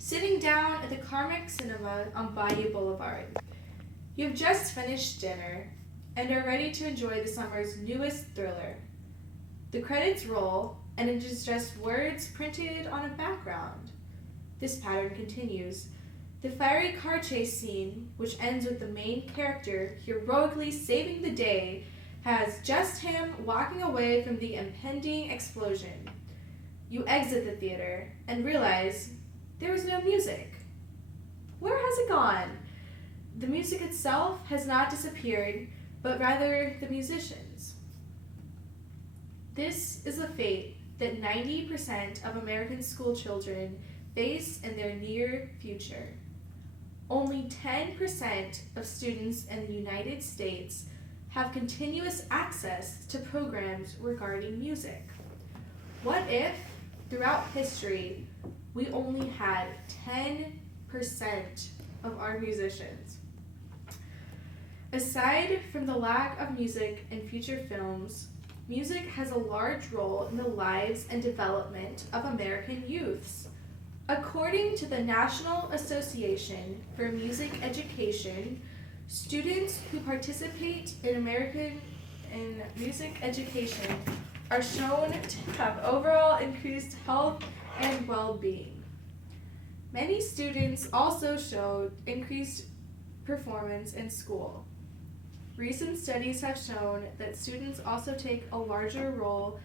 sitting down at the Carmack Cinema on Bayou Boulevard. You have just finished dinner and are ready to enjoy the summer's newest thriller. The credits roll, and it is just words printed on a background. This pattern continues. The fiery car chase scene, which ends with the main character heroically saving the day, has just him walking away from the impending explosion. You exit the theater and realize there was no music. Where has it gone? The music itself has not disappeared, but rather the musicians. This is the fate that 90% of American school children face in their near future. Only 10% of students in the United States have continuous access to programs regarding music. What if, throughout history, we only had 10% of our musicians? Aside from the lack of music in future films, music has a large role in the lives and development of American youths. According to the National Association for Music Education, students who participate in music education are shown to have overall increased health and well-being. Many students also showed increased performance in school. Recent studies have shown that students also take a larger role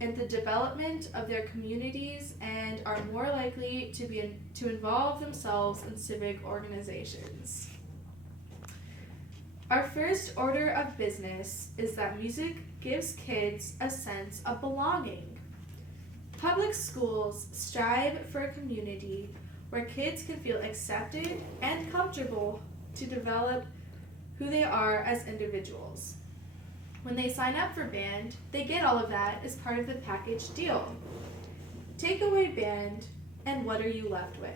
in the development of their communities and are more likely to involve themselves in civic organizations. Our first order of business is that music gives kids a sense of belonging. Public schools strive for a community where kids can feel accepted and comfortable to develop who they are as individuals. When they sign up for band, they get all of that as part of the package deal. Take away band, and what are you left with?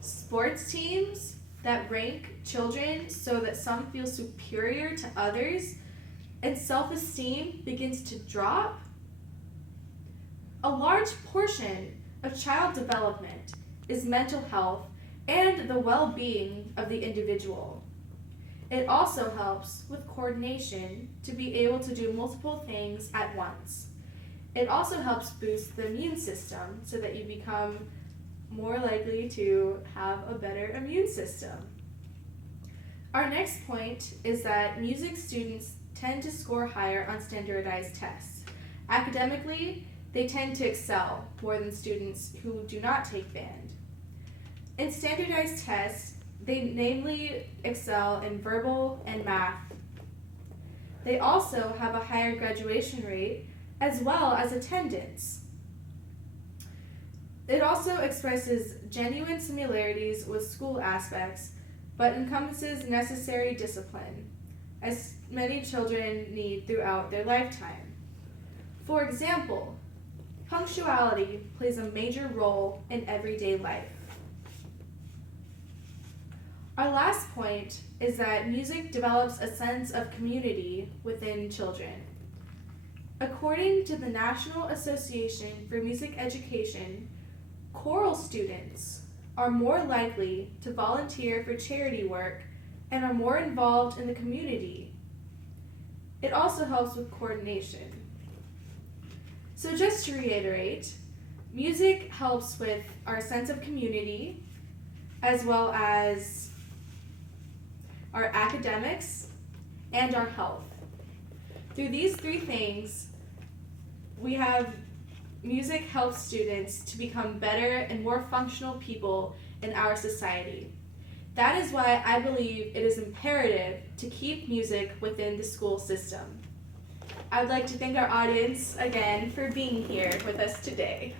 Sports teams that rank children so that some feel superior to others and self-esteem begins to drop? A large portion of child development is mental health and the well-being of the individual. It also helps with coordination to be able to do multiple things at once. It also helps boost the immune system so that you become more likely to have a better immune system. Our next point is that music students tend to score higher on standardized tests. Academically, they tend to excel more than students who do not take band. In standardized tests, they namely excel in verbal and math. They also have a higher graduation rate as well as attendance. It also expresses genuine similarities with school aspects, but encompasses necessary discipline, as many children need throughout their lifetime. For example, punctuality plays a major role in everyday life. Our last point is that music develops a sense of community within children. According to the National Association for Music Education, choral students are more likely to volunteer for charity work and are more involved in the community. It also helps with coordination. So just to reiterate, music helps with our sense of community as well as our academics, and our health. Through these three things, music helps students to become better and more functional people in our society. That is why I believe it is imperative to keep music within the school system. I would like to thank our audience again for being here with us today.